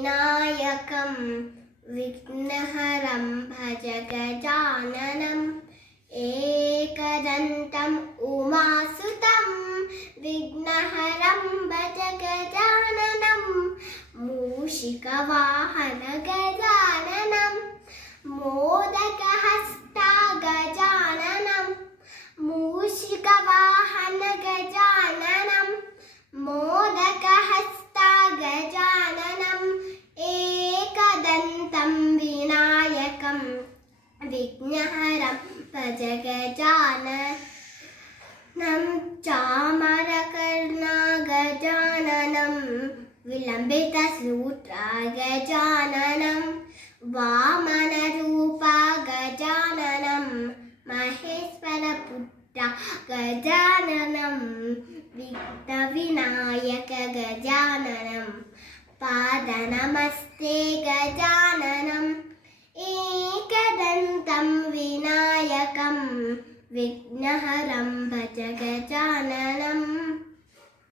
विनायकं विघ्नहरं भज गजाननम् एकदन्तम् उमासुतं विघ्नहरं भज गजाननं मूषिकवाहन गजाननं मोदकहस्ता गजाननं मूषिकवाहन गजाननं मोदकहस्ता गजाननम् एकदन्तं विनायकं विघ्नहरं भज गजाननं चामरकर्णा गजाननं विलम्बितसूत्रा गजाननं वामनरूपा गजाननं महेश्वरपुत्रा गजाननं विघ्नविनायक गजाननं पादनमस्ते गजाननम् एकदन्तं विनायकं विघ्नहरं भज गजाननम्।